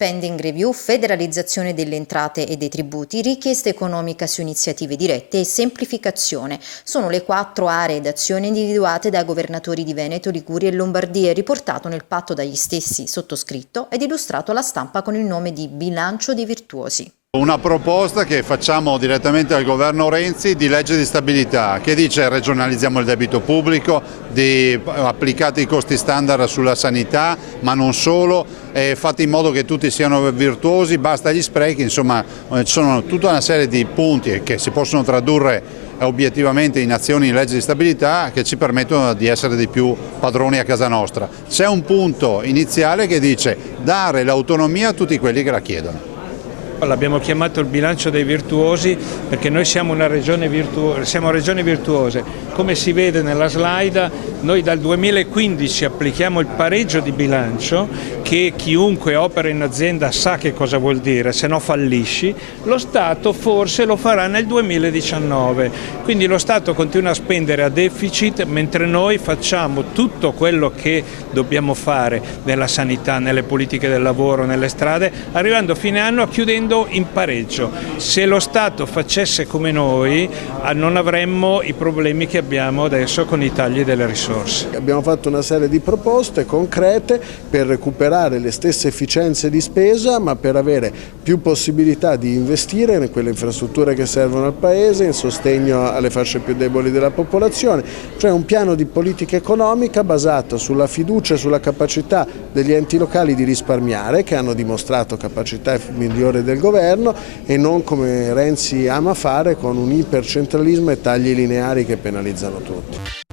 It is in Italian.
Spending review, federalizzazione delle entrate e dei tributi, richiesta economica su iniziative dirette e semplificazione. Sono le 4 aree d'azione individuate dai governatori di Veneto, Liguria e Lombardia, riportato nel patto dagli stessi sottoscritto ed illustrato alla stampa con il nome di Bilancio dei Virtuosi. Una proposta che facciamo direttamente al governo Renzi di legge di stabilità che dice regionalizziamo il debito pubblico, applicate i costi standard sulla sanità, ma non solo, fate in modo che tutti siano virtuosi, basta gli sprechi, insomma ci sono tutta una serie di punti che si possono tradurre obiettivamente in azioni in legge di stabilità che ci permettono di essere di più padroni a casa nostra. C'è un punto iniziale che dice dare l'autonomia a tutti quelli che la chiedono. L'abbiamo chiamato il bilancio dei virtuosi perché noi siamo una regione regioni virtuose. Come si vede nella slide, noi dal 2015 applichiamo il pareggio di bilancio, che chiunque opera in azienda sa che cosa vuol dire, se no fallisci. Lo Stato forse lo farà nel 2019, quindi lo Stato continua a spendere a deficit mentre noi facciamo tutto quello che dobbiamo fare nella sanità, nelle politiche del lavoro, nelle strade, arrivando a fine anno chiudendo in pareggio. Se lo Stato facesse come noi non avremmo i problemi che abbiamo adesso con i tagli delle risorse. Abbiamo fatto una serie di proposte concrete per recuperare le stesse efficienze di spesa, ma per avere più possibilità di investire in quelle infrastrutture che servono al Paese, in sostegno alle fasce più deboli della popolazione, cioè un piano di politica economica basato sulla fiducia e sulla capacità degli enti locali di risparmiare, che hanno dimostrato capacità migliore del governo, e non come Renzi ama fare con un ipercentralismo e tagli lineari che penalizzano tutti.